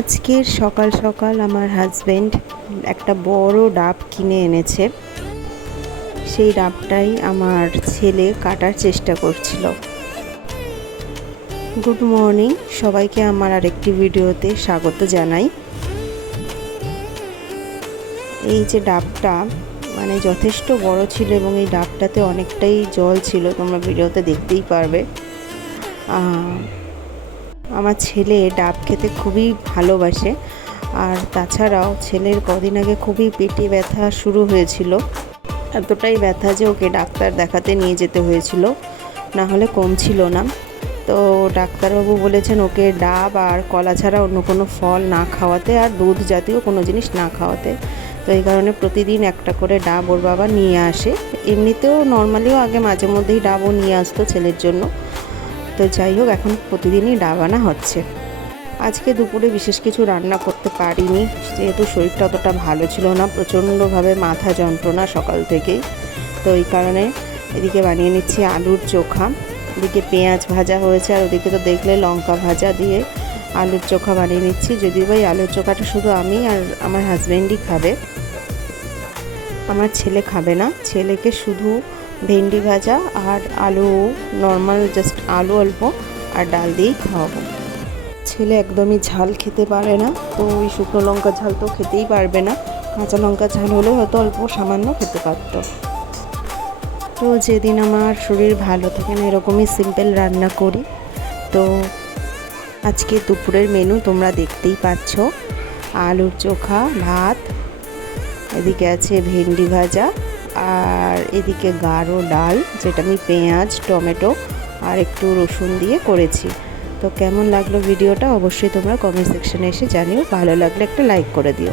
আজকের সকাল সকাল আমার হাজবেন্ড একটা বড় ডাব কিনে এনেছে। সেই ডাবটাই আমার ছেলে কাটার চেষ্টা করছিল। গুড মর্নিং সবাইকে, আমার আরেকটি ভিডিওতে স্বাগত জানাই। এই যে ডাবটা মানে যথেষ্ট বড় ছিল এবং এই ডাবটাতে অনেকটাই জল ছিল, তোমরা ভিডিওতে দেখতেই পারবে। আমার ছেলে ডাব খেতে খুবই ভালোবাসে, আর তাছাড়াও ছেলের কদিন আগে খুবই পেটে ব্যথা শুরু হয়েছিল। এতটাই ব্যথা যে ওকে ডাক্তার দেখাতে নিয়ে যেতে হয়েছিল, না হলে কমছিল না। তো ডাক্তারবাবু বলেছেন ওকে ডাব আর কলা ছাড়া অন্য কোনো ফল না খাওয়াতে, আর দুধ জাতীয় কোনো জিনিস না খাওয়াতে। তো এই কারণে প্রতিদিন একটা করে ডাব ওর বাবা নিয়ে আসে। এমনিতেও নর্মালিও আগে মাঝে মধ্যেই ডাবও নিয়ে আসতো ছেলের জন্য। তো যাই হোক, এখন প্রতিদিনই ডাব আনা হচ্ছে। আজকে দুপুরে বিশেষ কিছু রান্না করতে পারিনি, যেহেতু শরীরটা অতটা ভালো ছিল না, প্রচণ্ডভাবে মাথা যন্ত্রণা সকাল থেকেই। তো এই কারণে এদিকে বানিয়ে নিচ্ছি আলুর চোখা। এদিকে পেঁয়াজ ভাজা হয়েছে, আর ওদিকে তো দেখলে লঙ্কা ভাজা দিয়ে আলুর চোখা বানিয়ে নিচ্ছি। যদিও ভাই আলুর চোখাটা শুধু আমি আর আমার হাজব্যান্ডই খাবে, আমার ছেলে খাবে না। ছেলেকে শুধু ভেন্ডি ভাজা আর আলু, নর্মাল জাস্ট আলু অল্প আর ডাল দিয়েই খাওয়াবো। ছেলে একদমই ঝাল খেতে পারে না, তো ওই শুকনো লঙ্কা ঝাল তো খেতেই পারবে না। কাঁচা লঙ্কা ঝাল হলে হয়তো অল্প সামান্য খেতে পারতো। তো যেদিন আমার শরীর ভালো থাকে না, এরকমই সিম্পল রান্না করি। তো আজকে দুপুরের মেনু তোমরা দেখতেই পাচ্ছ, আলুর চোখা, ভাত, এদিকে আছে ভেন্ডি ভাজা, আর এদিকে গাঢ় ডাল, যেটা আমি পেঁয়াজ, টমেটো আর একটু রসুন দিয়ে করেছি। তো কেমন লাগলো ভিডিওটা অবশ্যই তোমরা কমেন্ট সেকশনে এসে জানিও। ভালো লাগলে একটা লাইক করে দিও।